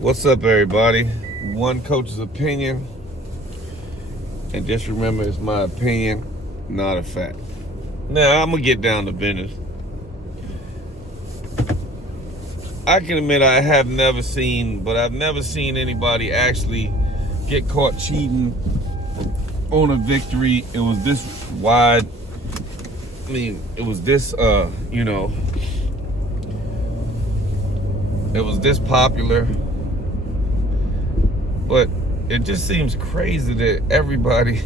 What's up, everybody? One coach's opinion, and just remember it's my opinion, not a fact. Now, I'm gonna get down to business. I can admit I've never seen anybody actually get caught cheating on a victory. It was this wide. I mean, it was this, it was this popular. But it just seems crazy that everybody,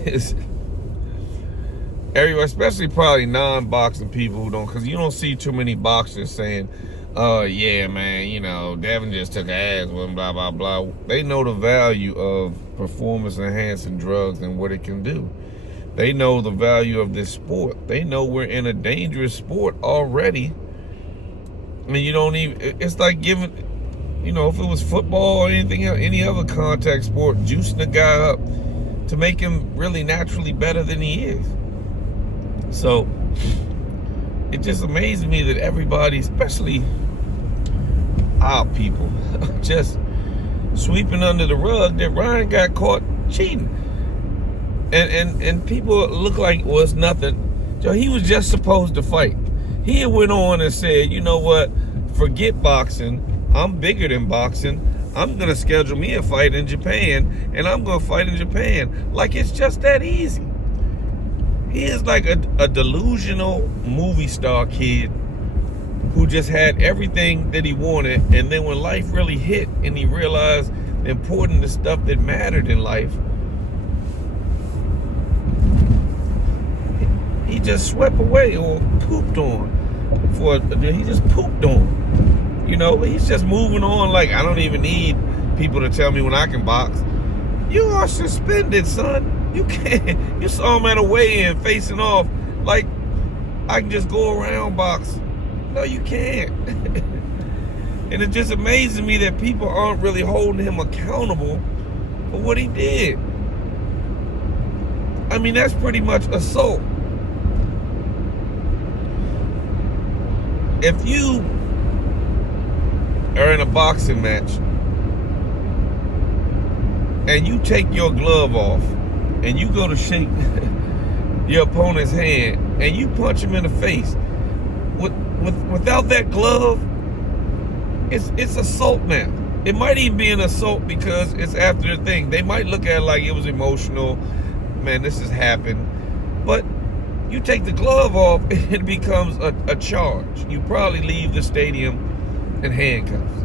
especially probably non-boxing people who don't, because you don't see too many boxers saying, "Oh yeah, man, Devin just took an ass with him, blah blah blah." They know the value of performance-enhancing drugs and what it can do. They know the value of this sport. They know we're in a dangerous sport already. I mean, you don't even. It's like giving. If it was football or anything else, any other contact sport, juicing a guy up to make him really naturally better than he is. So it just amazes me that everybody, especially our people, just sweeping under the rug that Ryan got caught cheating. And people look like, well, it's nothing. So he was just supposed to fight. He went on and said, you know what, forget boxing. I'm bigger than boxing. I'm going to schedule me a fight in Japan, and I'm going to fight in Japan. Like, it's just that easy. He is like a delusional movie star kid who just had everything that he wanted, and then when life really hit and he realized the important stuff that mattered in life, he just swept away or pooped on. He just pooped on. He's just moving on like, I don't even need people to tell me when I can box. You are suspended, son. You can't. You saw him at a weigh-in facing off like, I can just go around box. No, you can't. And it just amazes me that people aren't really holding him accountable for what he did. I mean, that's pretty much assault. If you are in a boxing match and you take your glove off and you go to shake your opponent's hand and you punch him in the face without that glove, it's assault now. It might even be an assault because it's after the thing. They might look at it like it was emotional. Man, this has happened. But you take the glove off, it becomes a charge. You probably leave the stadium in handcuffs.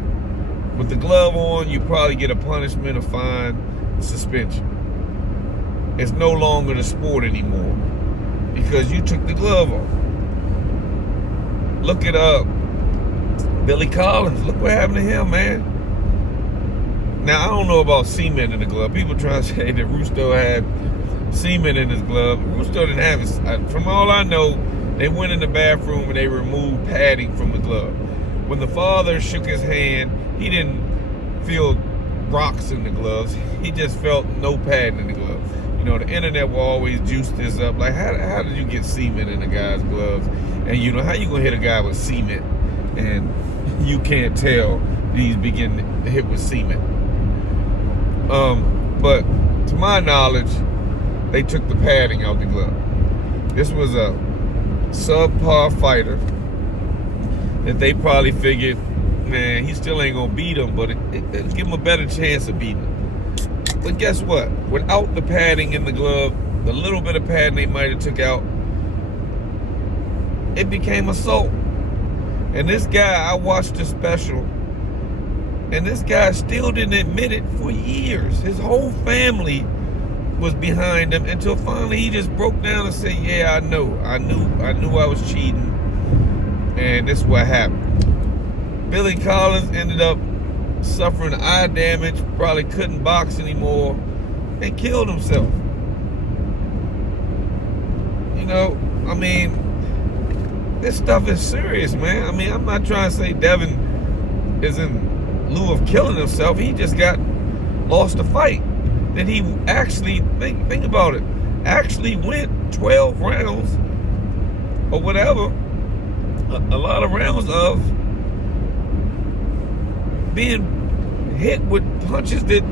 With the glove on, you probably get a punishment, a fine, a suspension. It's no longer the sport anymore because you took the glove off. Look at Billy Collins. Look what happened to him, man. Now, I don't know about semen in the glove. People try to say that Rusto had semen in his glove. Rusto didn't have it. From all I know, they went in the bathroom and they removed padding from the glove. When the father shook his hand, he didn't feel rocks in the gloves. He just felt no padding in the glove. The internet will always juice this up. Like, how did you get semen in a guy's gloves? And how you gonna hit a guy with semen and you can't tell he's beginning to hit with semen? But to my knowledge, they took the padding out the glove. This was a subpar fighter that they probably figured, man, he still ain't gonna beat him, but it'll give him a better chance of beating him. But guess what? Without the padding in the glove, the little bit of padding they might have took out, it became assault. And this guy, I watched the special, and this guy still didn't admit it for years. His whole family was behind him until finally he just broke down and said, yeah, I knew I was cheating, and this is what happened. Billy Collins ended up suffering eye damage, probably couldn't box anymore, and killed himself. I mean, this stuff is serious, man. I mean, I'm not trying to say Devin is in lieu of killing himself. He just lost a fight that he actually, think about it, actually went 12 rounds or whatever, a lot of rounds of being hit with punches that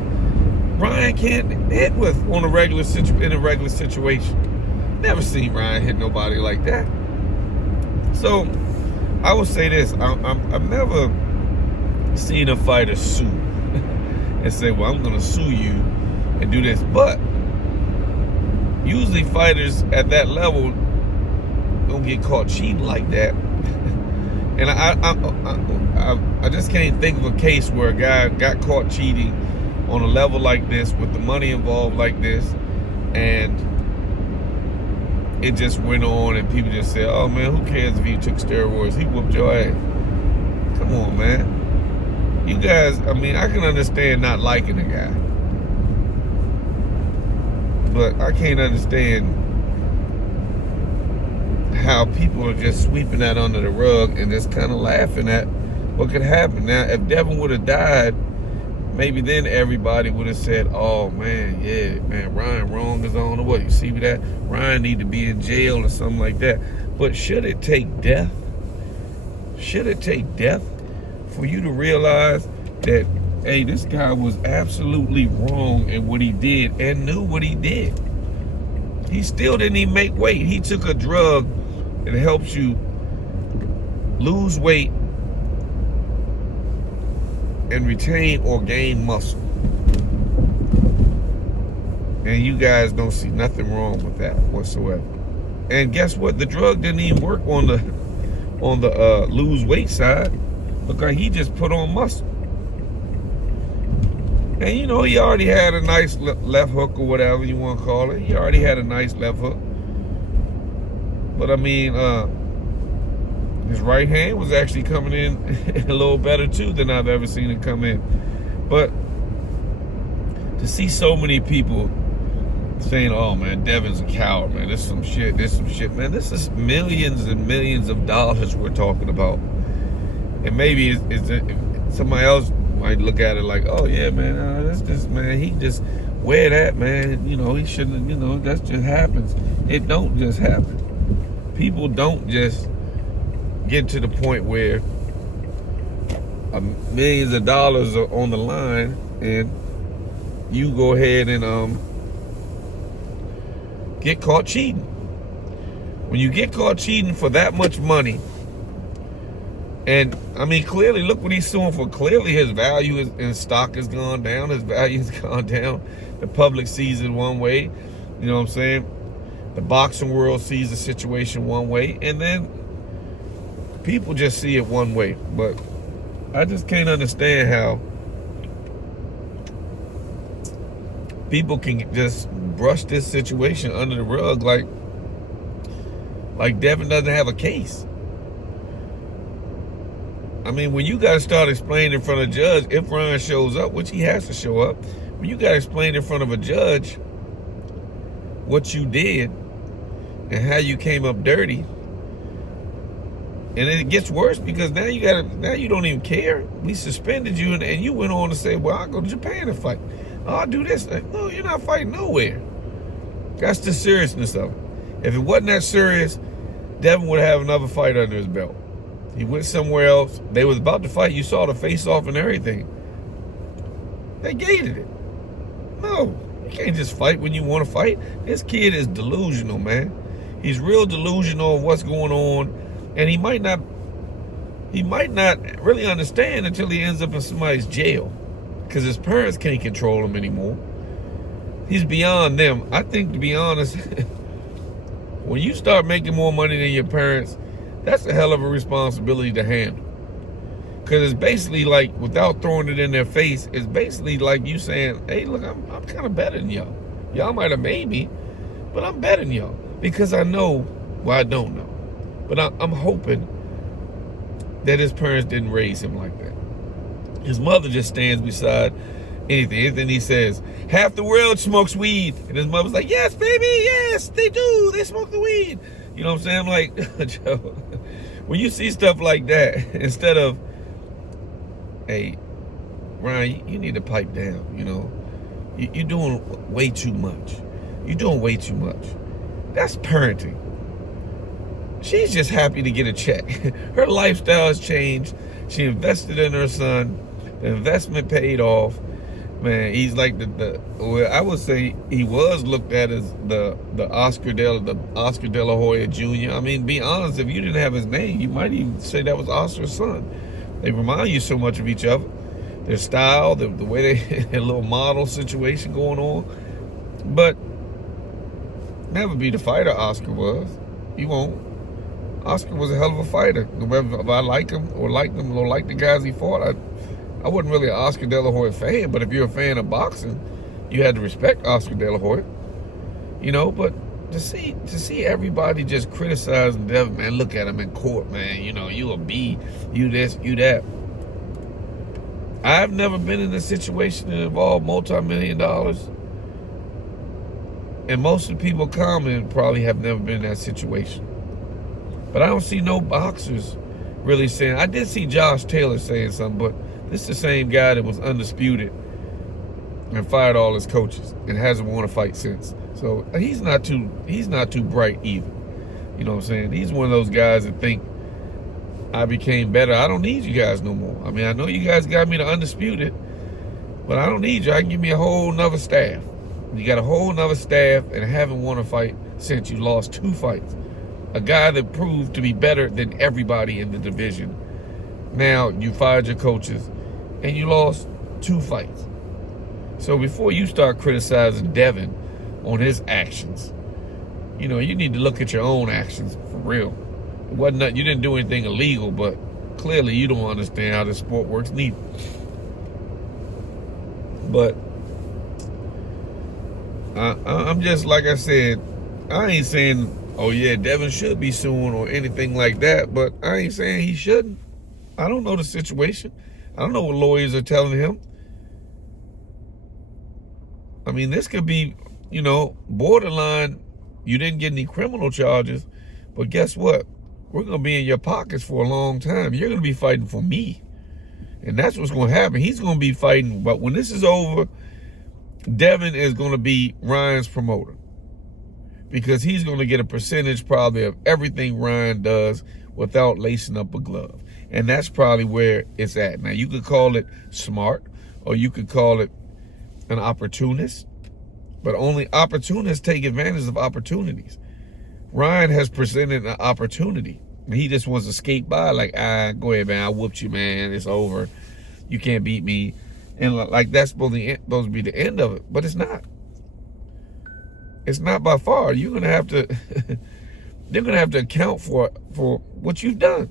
Ryan can't hit with in a regular situation. Never seen Ryan hit nobody like that. So I will say this: I've never seen a fighter sue and say, "Well, I'm going to sue you and do this." But usually fighters at that level don't get caught cheating like that. And I just can't think of a case where a guy got caught cheating on a level like this with the money involved like this, and it just went on and people just said, "Oh man, who cares if he took steroids? He whooped your ass." Come on, man. You guys, I mean, I can understand not liking a guy, but I can't understand how people are just sweeping that under the rug and just kind of laughing at what could happen. Now, if Devin would have died, maybe then everybody would have said, "Oh man, yeah, man, Ryan wrong is on the way. You see that? Ryan need to be in jail or something like that." But should it take death? Should it take death for you to realize that, hey, this guy was absolutely wrong in what he did and knew what he did? He still didn't even make weight. He took a drug that helps you lose weight and retain or gain muscle. And you guys don't see nothing wrong with that whatsoever. And guess what? The drug didn't even work on the lose weight side, because he just put on muscle. And you know, he already had a nice left hook, or whatever you want to call it. He already had a nice left hook. But I mean, his right hand was actually coming in a little better too than I've ever seen it come in. But to see so many people saying, "Oh man, Devin's a coward, man. This is some shit, man." This is millions and millions of dollars we're talking about. And maybe it's somebody else might look at it like, "Oh yeah, man, that's just, man, he just wear that, man. You know, he shouldn't, you know, that just happens." It don't just happen. People don't just get to the point where millions of dollars are on the line and you go ahead and get caught cheating. When you get caught cheating for that much money, and I mean, clearly, look what he's suing for. Clearly, his value in stock has gone down. His value has gone down. The public sees it one way. You know what I'm saying? The boxing world sees the situation one way, and then people just see it one way. But I just can't understand how people can just brush this situation under the rug like Devin doesn't have a case. I mean, when you got to start explaining in front of a judge, if Ryan shows up, which he has to show up, when you got to explain in front of a judge what you did and how you came up dirty, and then it gets worse because now you don't even care. We suspended you, and you went on to say, "Well, I'll go to Japan and fight. Oh, I'll do this." Like, no, you're not fighting nowhere. That's the seriousness of it. If it wasn't that serious, Devin would have another fight under his belt. He went somewhere else. They was about to fight. You saw the face-off and everything. They gated it. No, you can't just fight when you want to fight. This kid is delusional, man. He's real delusional of what's going on, and he might not really understand until he ends up in somebody's jail, because his parents can't control him anymore. He's beyond them. I think, to be honest, when you start making more money than your parents, that's a hell of a responsibility to handle. Because it's basically like, without throwing it in their face, it's basically like you saying, "Hey, look, I'm kind of better than y'all. Y'all might have made me, but I'm better than y'all." Because I know, well, I don't know, but I'm hoping that his parents didn't raise him like that. His mother just stands beside anything he says. "Half the world smokes weed." And his mother's like, "Yes, baby, yes, they do. They smoke the weed." You know what I'm saying? I'm like, Joe, when you see stuff like that, instead of, "Hey, Ryan, you need to pipe down, you know. You're doing way too much. You're doing way too much." That's parenting. She's just happy to get a check. Her lifestyle has changed. She invested in her son. The investment paid off. Man, he's like well, I would say he was looked at as the Oscar De La Hoya Jr. I mean, be honest, if you didn't have his name, you might even say that was Oscar's son. They remind you so much of each other. Their style, the way they a little model situation going on. But never be the fighter Oscar was. He won't. Oscar was a hell of a fighter. Whether if I like him or like the guys he fought, I wasn't really an Oscar De La Hoya fan, but if you're a fan of boxing, you had to respect Oscar De La Hoya. You know, but to see everybody just criticizing Devin, man, look at him in court, man, you know, you a B, you this, you that. I've never been in a situation that involved multi-million dollars. And most of the people commenting probably have never been in that situation. But I don't see no boxers really saying. I did see Josh Taylor saying something, but this is the same guy that was undisputed and fired all his coaches and hasn't won a fight since. So he's not too bright either. You know what I'm saying? He's one of those guys that think I became better. I don't need you guys no more. I mean, I know you guys got me to undisputed, but I don't need you. I can give me a whole nother staff. You got a whole nother staff and haven't won a fight since you lost 2 fights. A guy that proved to be better than everybody in the division. Now you fired your coaches and you lost 2 fights. So before you start criticizing Devin on his actions, you know, you need to look at your own actions for real. It wasn't you didn't do anything illegal, but clearly you don't understand how this sport works neither. But I'm just, like I said, I ain't saying, oh yeah, Devin should be suing or anything like that, but I ain't saying he shouldn't. I don't know the situation. I don't know what lawyers are telling him. I mean, this could be, you know, borderline. You didn't get any criminal charges, but guess what? We're going to be in your pockets for a long time. You're going to be fighting for me. And that's what's going to happen. He's going to be fighting. But when this is over, Devin is going to be Ryan's promoter. Because he's going to get a percentage probably of everything Ryan does without lacing up a glove. And that's probably where it's at. Now, you could call it smart or you could call it an opportunist. But only opportunists take advantage of opportunities. Ryan has presented an opportunity. He just wants to skate by like, go ahead, man. I whooped you, man. It's over. You can't beat me. And like that's supposed to be the end of it. But it's not. It's not by far. You're going to have to, they're going to have to account for what you've done.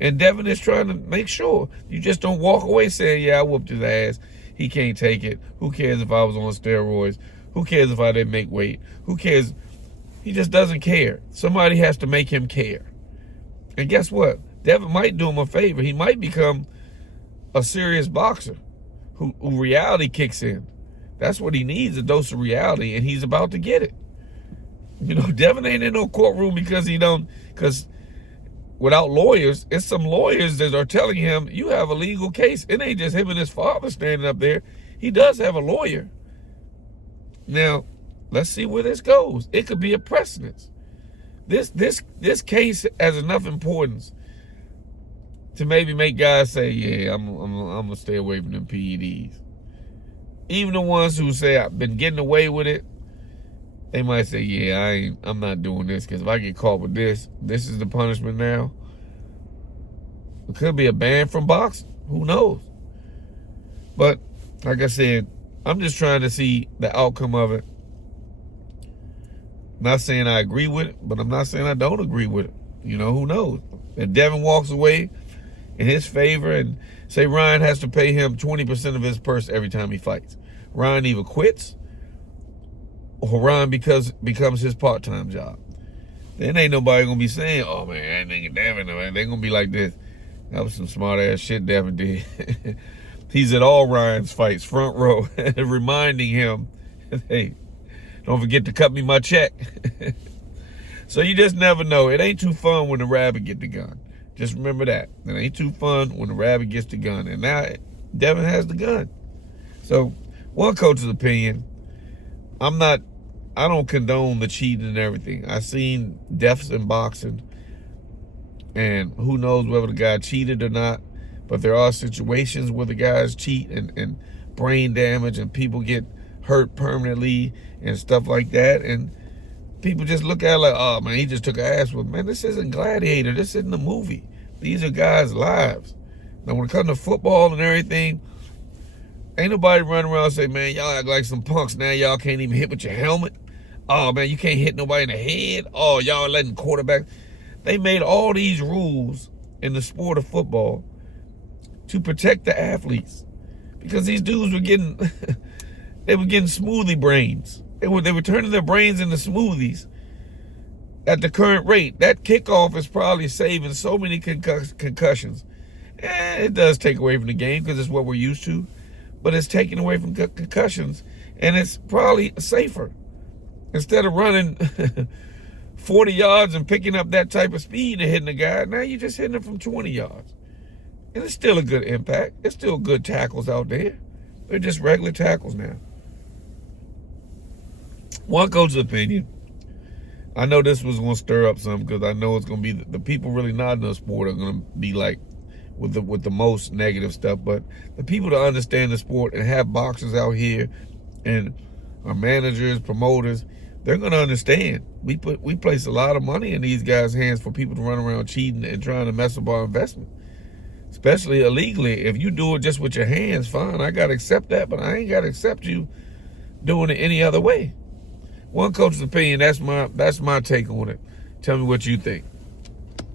And Devin is trying to make sure you just don't walk away saying, yeah, I whooped his ass. He can't take it. Who cares if I was on steroids? Who cares if I didn't make weight? Who cares? He just doesn't care. Somebody has to make him care. And guess what? Devin might do him a favor. He might become a serious boxer who reality kicks in. That's what he needs, a dose of reality, and he's about to get it. You know, Devin ain't in no courtroom because without lawyers, it's some lawyers that are telling him, you have a legal case. It ain't just him and his father standing up there. He does have a lawyer. Now, let's see where this goes. It could be a precedent. This case has enough importance to maybe make guys say, yeah, I'm gonna stay away from them PEDs. Even the ones who say I've been getting away with it, they might say, yeah, I'm not doing this because if I get caught with this is the punishment now. It could be a ban from boxing. Who knows? But like I said, I'm just trying to see the outcome of it. Not saying I agree with it, but I'm not saying I don't agree with it. You know, who knows? If Devin walks away in his favor and say Ryan has to pay him 20% of his purse every time he fights, Ryan either quits or Ryan becomes his part-time job. Then ain't nobody gonna be saying, oh man, that nigga Devin, man. They gonna be like this. That was some smart ass shit Devin did. He's at all Ryan's fights, front row, reminding him, hey, don't forget to cut me my check. So you just never know. It ain't too fun when the rabbit get the gun. Just remember that. It ain't too fun when the rabbit gets the gun. And now Devin has the gun. So one coach's opinion, I don't condone the cheating and everything. I've seen deaths in boxing. And who knows whether the guy cheated or not. But there are situations where the guys cheat and brain damage and people get hurt permanently and stuff like that. And people just look at it like, oh man, he just took an ass whooping. Man, this isn't Gladiator. This isn't a movie. These are guys' lives. Now when it comes to football and everything, ain't nobody running around and say, man, y'all act like some punks now. Y'all can't even hit with your helmet. Oh man, you can't hit nobody in the head. Oh, y'all letting quarterbacks. They made all these rules in the sport of football to protect the athletes, because these dudes were getting they were getting smoothie brains. They were turning their brains into smoothies at the current rate. That kickoff is probably saving so many concussions. It does take away from the game because it's what we're used to, but it's taking away from concussions, and it's probably safer. Instead of running 40 yards and picking up that type of speed and hitting a guy, now you're just hitting him from 20 yards. And it's still a good impact. It's still good tackles out there. They're just regular tackles now. One coach's opinion. I know this was going to stir up something, because I know it's going to be the people really not in the sport are going to be like with the most negative stuff. But the people that understand the sport and have boxers out here and our managers, promoters, they're going to understand. We place a lot of money in these guys' hands for people to run around cheating and trying to mess up our investment, especially illegally. If you do it just with your hands, fine, I got to accept that, but I ain't got to accept you doing it any other way. One coach's opinion, that's my take on it. Tell me what you think.